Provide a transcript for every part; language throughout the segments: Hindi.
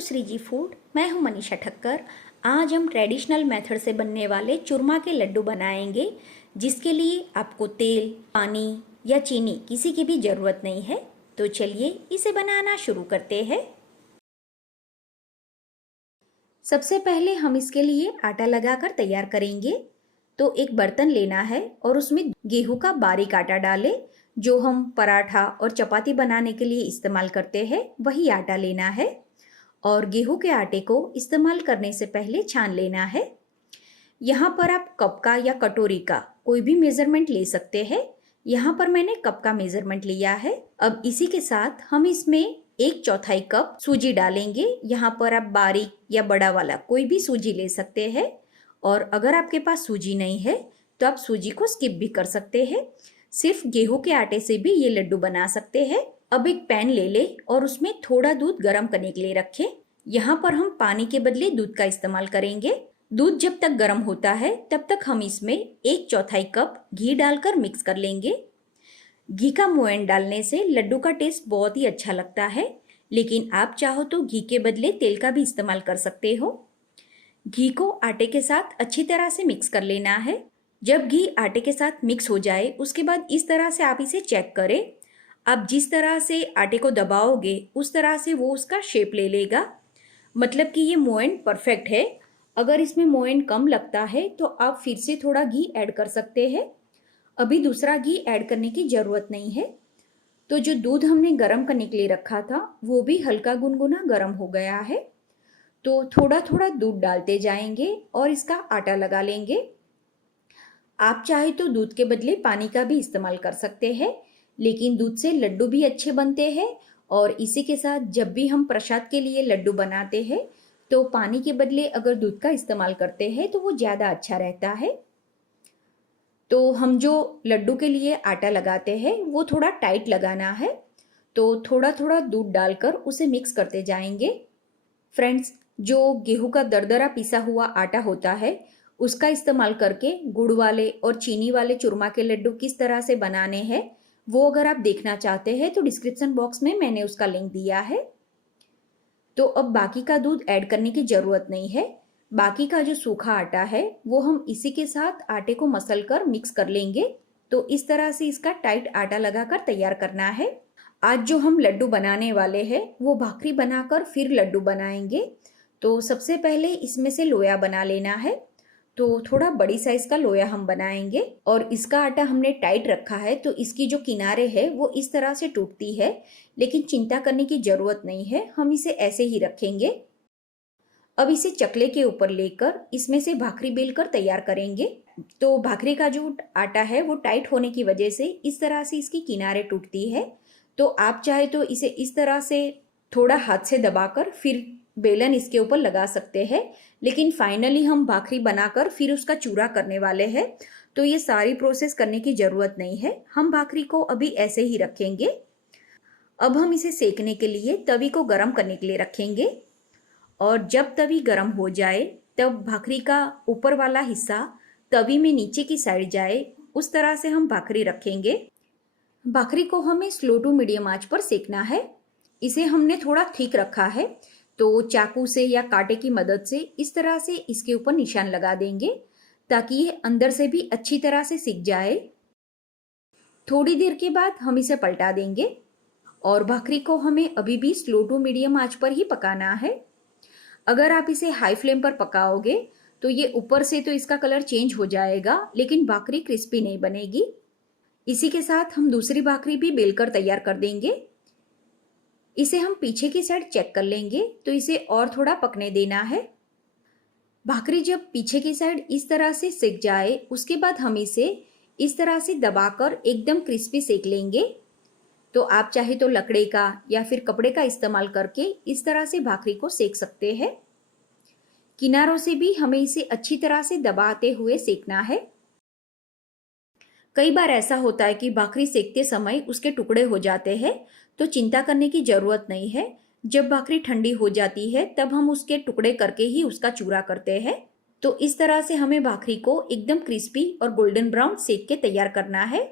To Shriji food. मैं हूं मनीषा ठक्कर। आज हम ट्रेडिशनल मेथड से बनने वाले चूरमा के लड्डू बनाएंगे, जिसके लिए आपको तेल, पानी या चीनी किसी की भी ज़रूरत नहीं है। तो चलिए इसे बनाना शुरू करते हैं। सबसे पहले हम इसके लिए आटा लगाकर तैयार करेंगे। तो एक बर्तन लेना है और उसमें गेहूं का बारीक आटा डालें, जो हम पराठा और चपाती बनाने के लिए इस्तेमाल करते हैं, वही आटा लेना है। और गेहूं के आटे को इस्तेमाल करने से पहले छान लेना है। यहाँ पर आप कप का या कटोरी का कोई भी मेजरमेंट ले सकते हैं। यहाँ पर मैंने कप का मेजरमेंट लिया है। अब इसी के साथ हम इसमें 1/4 कप सूजी डालेंगे। यहाँ पर आप बारीक या बड़ा वाला कोई भी सूजी ले सकते हैं। और अगर आपके पास सूजी नहीं है तो आप सूजी को स्किप भी कर सकते हैं। सिर्फ गेहूं के आटे से भी ये लड्डू बना सकते हैं। अब एक पैन ले ले और उसमें थोड़ा दूध गर्म करने के लिए रखें। यहाँ पर हम पानी के बदले दूध का इस्तेमाल करेंगे। दूध जब तक गर्म होता है तब तक हम इसमें 1/4 कप घी डालकर मिक्स कर लेंगे। घी का मोयन डालने से लड्डू का टेस्ट बहुत ही अच्छा लगता है, लेकिन आप चाहो तो घी के बदले तेल का भी इस्तेमाल कर सकते हो। घी को आटे के साथ अच्छी तरह से मिक्स कर लेना है। जब घी आटे के साथ मिक्स हो जाए उसके बाद इस तरह से आप इसे चेक करें। आप जिस तरह से आटे को दबाओगे उस तरह से वो उसका शेप ले लेगा, मतलब कि ये मोयन परफेक्ट है। अगर इसमें मोयन कम लगता है तो आप फिर से थोड़ा घी ऐड कर सकते हैं। अभी दूसरा घी ऐड करने की ज़रूरत नहीं है। तो जो दूध हमने गर्म करने के लिए रखा था वो भी हल्का गुनगुना गर्म हो गया है। तो थोड़ा थोड़ा दूध डालते जाएंगे और इसका आटा लगा लेंगे। आप चाहे तो दूध के बदले पानी का भी इस्तेमाल कर सकते हैं, लेकिन दूध से लड्डू भी अच्छे बनते हैं। और इसी के साथ जब भी हम प्रसाद के लिए लड्डू बनाते हैं तो पानी के बदले अगर दूध का इस्तेमाल करते हैं तो वो ज़्यादा अच्छा रहता है। तो हम जो लड्डू के लिए आटा लगाते हैं वो थोड़ा टाइट लगाना है। तो थोड़ा थोड़ा दूध डालकर उसे मिक्स करते जाएंगे। फ्रेंड्स, जो गेहूं का दरदरा पिसा हुआ आटा होता है उसका इस्तेमाल करके गुड़ वाले और चीनी वाले चूरमा के लड्डू किस तरह से बनाने हैं वो अगर आप देखना चाहते हैं तो डिस्क्रिप्शन बॉक्स में मैंने उसका लिंक दिया है। तो अब बाकी का दूध ऐड करने की ज़रूरत नहीं है। बाकी का जो सूखा आटा है वो हम इसी के साथ आटे को मसल कर मिक्स कर लेंगे। तो इस तरह से इसका टाइट आटा लगाकर तैयार करना है। आज जो हम लड्डू बनाने वाले हैं वो भाखरी बनाकर फिर लड्डू बनाएंगे। तो सबसे पहले इसमें से लोया बना लेना है। तो थोड़ा बड़ी साइज का लोया हम बनाएंगे और इसका आटा हमने टाइट रखा है तो इसकी जो किनारे है वो इस तरह से टूटती है, लेकिन चिंता करने की जरूरत नहीं है, हम इसे ऐसे ही रखेंगे। अब इसे चकले के ऊपर लेकर इसमें से भाखरी बेल कर तैयार करेंगे। तो भाखरी का जो आटा है वो टाइट होने की वजह से इस तरह से इसकी किनारे टूटती है। तो आप चाहे तो इसे इस तरह से थोड़ा हाथ से दबाकर फिर बेलन इसके ऊपर लगा सकते हैं, लेकिन फाइनली हम भाखरी बनाकर फिर उसका चूरा करने वाले हैं तो ये सारी प्रोसेस करने की ज़रूरत नहीं है। हम भाखरी को अभी ऐसे ही रखेंगे। अब हम इसे सेकने के लिए तवी को गर्म करने के लिए रखेंगे और जब तवी गर्म हो जाए तब भाखरी का ऊपर वाला हिस्सा तवी में नीचे की साइड जाए उस तरह से हम भाखरी रखेंगे। भाखरी को हमें स्लो टू मीडियम आंच पर सेकना है। इसे हमने थोड़ा ठीक रखा है तो चाकू से या कांटे की मदद से इस तरह से इसके ऊपर निशान लगा देंगे ताकि ये अंदर से भी अच्छी तरह से सिक जाए। थोड़ी देर के बाद हम इसे पलटा देंगे और भाखरी को हमें अभी भी स्लो टू मीडियम आंच पर ही पकाना है। अगर आप इसे हाई फ्लेम पर पकाओगे तो ये ऊपर से तो इसका कलर चेंज हो जाएगा, लेकिन भाखरी क्रिस्पी नहीं बनेगी। इसी के साथ हम दूसरी भाखरी भी बेलकर तैयार कर देंगे। इसे हम पीछे की साइड चेक कर लेंगे तो इसे और थोड़ा पकने देना है। भाखरी जब पीछे की साइड इस तरह से सिक जाए उसके बाद हम इसे इस तरह से दबाकर एकदम क्रिस्पी सेक लेंगे। तो आप चाहे तो लकड़े का या फिर कपड़े का इस्तेमाल करके इस तरह से भाखरी को सेक सकते हैं। किनारों से भी हमें इसे अच्छी तरह से दबाते हुए सेकना है। कई बार ऐसा होता है कि भाखरी सेकते समय उसके टुकड़े हो जाते हैं, तो चिंता करने की ज़रूरत नहीं है। जब भाखरी ठंडी हो जाती है तब हम उसके टुकड़े करके ही उसका चूरा करते हैं। तो इस तरह से हमें भाखरी को एकदम क्रिस्पी और गोल्डन ब्राउन सेक के तैयार करना है।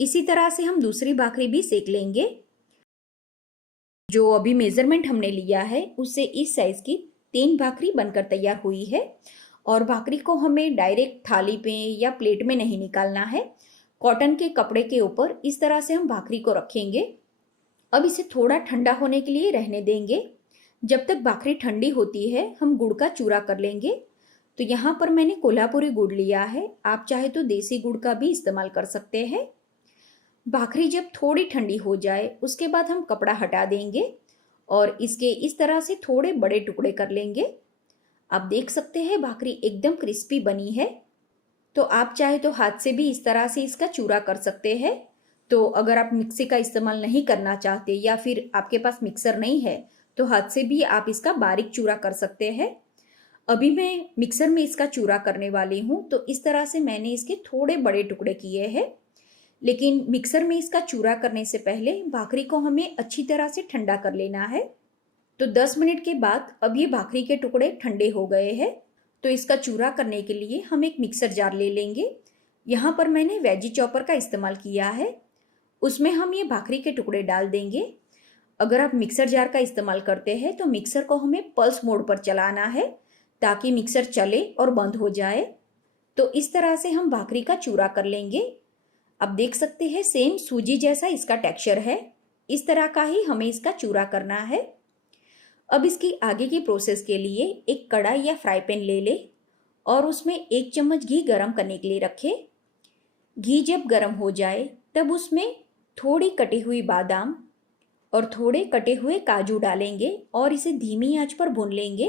इसी तरह से हम दूसरी भाखरी भी सेक लेंगे। जो अभी मेजरमेंट हमने लिया है उससे इस साइज की 3 भाकरी बनकर तैयार हुई है। और भाकरी को हमें डायरेक्ट थाली पे या प्लेट में नहीं निकालना है। कॉटन के कपड़े के ऊपर इस तरह से हम भाकरी को रखेंगे। अब इसे थोड़ा ठंडा होने के लिए रहने देंगे। जब तक भाकरी ठंडी होती है हम गुड़ का चूरा कर लेंगे। तो यहाँ पर मैंने कोल्हापुरी गुड़ लिया है, आप चाहे तो देसी गुड़ का भी इस्तेमाल कर सकते हैं। भाकरी जब थोड़ी ठंडी हो जाए उसके बाद हम कपड़ा हटा देंगे और इसके इस तरह से थोड़े बड़े टुकड़े कर लेंगे। आप देख सकते हैं भाकरी एकदम क्रिस्पी बनी है। तो आप चाहे तो हाथ से भी इस तरह से इसका चूरा कर सकते हैं। तो अगर आप मिक्सी का इस्तेमाल नहीं करना चाहते या फिर आपके पास मिक्सर नहीं है तो हाथ से भी आप इसका बारीक चूरा कर सकते हैं। अभी मैं मिक्सर में इसका चूरा करने वाली हूँ, तो इस तरह से मैंने इसके थोड़े बड़े टुकड़े किए हैं। लेकिन मिक्सर में इसका चूरा करने से पहले भाकरी को हमें अच्छी तरह से ठंडा कर लेना है। तो 10 मिनट के बाद अब ये भाकरी के टुकड़े ठंडे हो गए हैं। तो इसका चूरा करने के लिए हम एक मिक्सर जार ले लेंगे। यहाँ पर मैंने वेजी चॉपर का इस्तेमाल किया है। उसमें हम ये भाकरी के टुकड़े डाल देंगे। अगर आप मिक्सर जार का इस्तेमाल करते हैं तो मिक्सर को हमें पल्स मोड पर चलाना है ताकि मिक्सर चले और बंद हो जाए। तो इस तरह से हम भाकरी का चूरा कर लेंगे। आप देख सकते हैं सेम सूजी जैसा इसका टेक्सचर है। इस तरह का ही हमें इसका चूरा करना है। अब इसकी आगे की प्रोसेस के लिए एक कढ़ाई या फ्राई पैन ले ले और उसमें 1 चम्मच घी गरम करने के लिए रखें। घी जब गरम हो जाए तब उसमें थोड़ी कटी हुई बादाम और थोड़े कटे हुए काजू डालेंगे और इसे धीमी आंच पर भून लेंगे।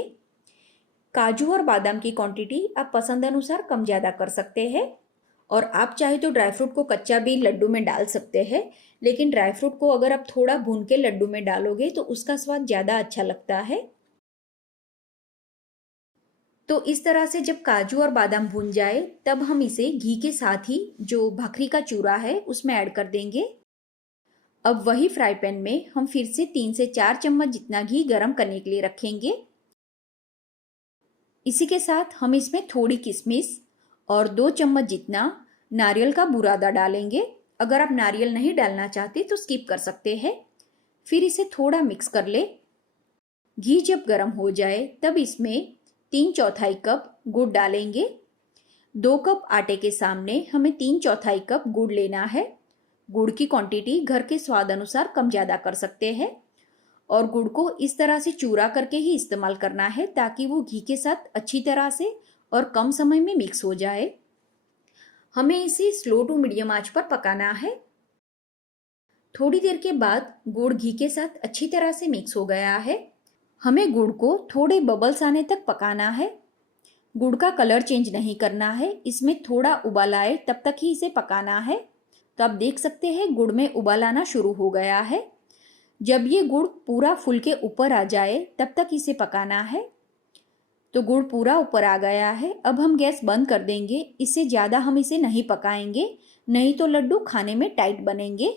काजू और बादाम की क्वांटिटी आप पसंद अनुसार कम ज़्यादा कर सकते हैं। और आप चाहे तो ड्राई फ्रूट को कच्चा भी लड्डू में डाल सकते हैं, लेकिन ड्राई फ्रूट को अगर आप थोड़ा भून के लड्डू में डालोगे तो उसका स्वाद ज़्यादा अच्छा लगता है। तो इस तरह से जब काजू और बादाम भून जाए तब हम इसे घी के साथ ही जो भाकरी का चूरा है उसमें ऐड कर देंगे। अब वही फ्राई पैन में हम फिर से 3 से 4 चम्मच जितना घी गरम करने के लिए रखेंगे। इसी के साथ हम इसमें थोड़ी किशमिश और 2 चम्मच जितना नारियल का बुरादा डालेंगे। अगर आप नारियल नहीं डालना चाहते तो स्किप कर सकते हैं। फिर इसे थोड़ा मिक्स कर ले। घी जब गरम हो जाए तब इसमें 3/4 कप गुड़ डालेंगे। 2 कप आटे के सामने हमें 3/4 कप गुड़ लेना है। गुड़ की क्वांटिटी घर के स्वाद अनुसार कम ज़्यादा कर सकते हैं और गुड़ को इस तरह से चूरा करके ही इस्तेमाल करना है ताकि वो घी के साथ अच्छी तरह से और कम समय में मिक्स हो जाए। हमें इसे स्लो टू मीडियम आंच पर पकाना है। थोड़ी देर के बाद गुड़ घी के साथ अच्छी तरह से मिक्स हो गया है। हमें गुड़ को थोड़े बबल्स आने तक पकाना है। गुड़ का कलर चेंज नहीं करना है, इसमें थोड़ा उबाल आए तब तक ही इसे पकाना है। तो आप देख सकते हैं गुड़ में उबाल आना शुरू हो गया है। जब ये गुड़ पूरा फूल के ऊपर आ जाए तब तक इसे पकाना है। तो गुड़ पूरा ऊपर आ गया है। अब हम गैस बंद कर देंगे। इससे ज़्यादा हम इसे नहीं पकाएंगे, नहीं तो लड्डू खाने में टाइट बनेंगे।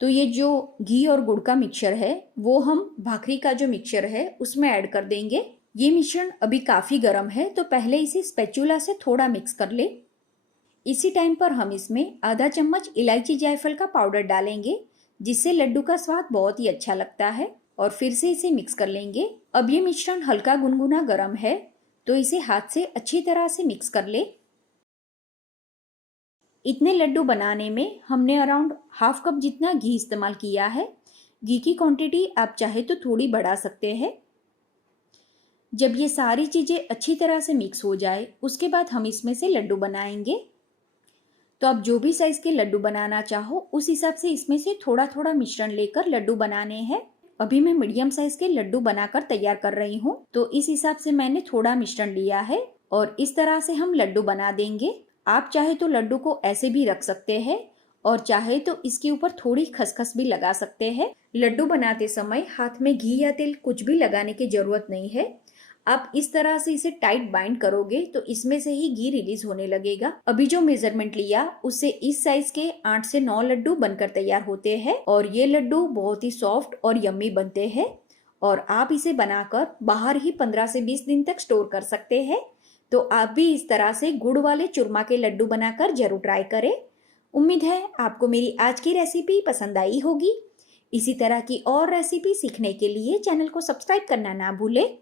तो ये जो घी और गुड़ का मिक्सचर है वो हम भाकरी का जो मिक्सचर है उसमें ऐड कर देंगे। ये मिश्रण अभी काफ़ी गर्म है तो पहले इसे स्पैचुला से थोड़ा मिक्स कर ले। इसी टाइम पर हम इसमें आधा चम्मच इलायची जायफल का पाउडर डालेंगे जिससे लड्डू का स्वाद बहुत ही अच्छा लगता है। और फिर से इसे मिक्स कर लेंगे। अब ये मिश्रण हल्का गुनगुना गर्म है तो इसे हाथ से अच्छी तरह से मिक्स कर ले। इतने लड्डू बनाने में हमने अराउंड ½ कप जितना घी इस्तेमाल किया है। घी की क्वांटिटी आप चाहे तो थोड़ी बढ़ा सकते हैं। जब ये सारी चीज़ें अच्छी तरह से मिक्स हो जाए उसके बाद हम इसमें से लड्डू बनाएंगे। तो आप जो भी साइज के लड्डू बनाना चाहो उस हिसाब से इसमें से थोड़ा थोड़ा मिश्रण लेकर लड्डू बनाने हैं। अभी मैं मीडियम साइज के लड्डू बनाकर तैयार कर रही हूँ, तो इस हिसाब से मैंने थोड़ा मिश्रण लिया है और इस तरह से हम लड्डू बना देंगे। आप चाहे तो लड्डू को ऐसे भी रख सकते हैं और चाहे तो इसके ऊपर थोड़ी खसखस भी लगा सकते हैं। लड्डू बनाते समय हाथ में घी या तेल कुछ भी लगाने की जरूरत नहीं है। आप इस तरह से इसे टाइट बाइंड करोगे तो इसमें से ही घी रिलीज होने लगेगा। अभी जो मेजरमेंट लिया उससे इस साइज के 8 से 9 लड्डू बनकर तैयार होते हैं और ये लड्डू बहुत ही सॉफ्ट और यम्मी बनते हैं और आप इसे बनाकर बाहर ही 15 से 20 दिन तक स्टोर कर सकते हैं। तो आप भी इस तरह से गुड़ वाले चूरमा के लड्डू बनाकर जरूर ट्राई करें। उम्मीद है आपको मेरी आज की रेसिपी पसंद आई होगी। इसी तरह की और रेसिपी सीखने के लिए चैनल को सब्सक्राइब करना ना भूलें।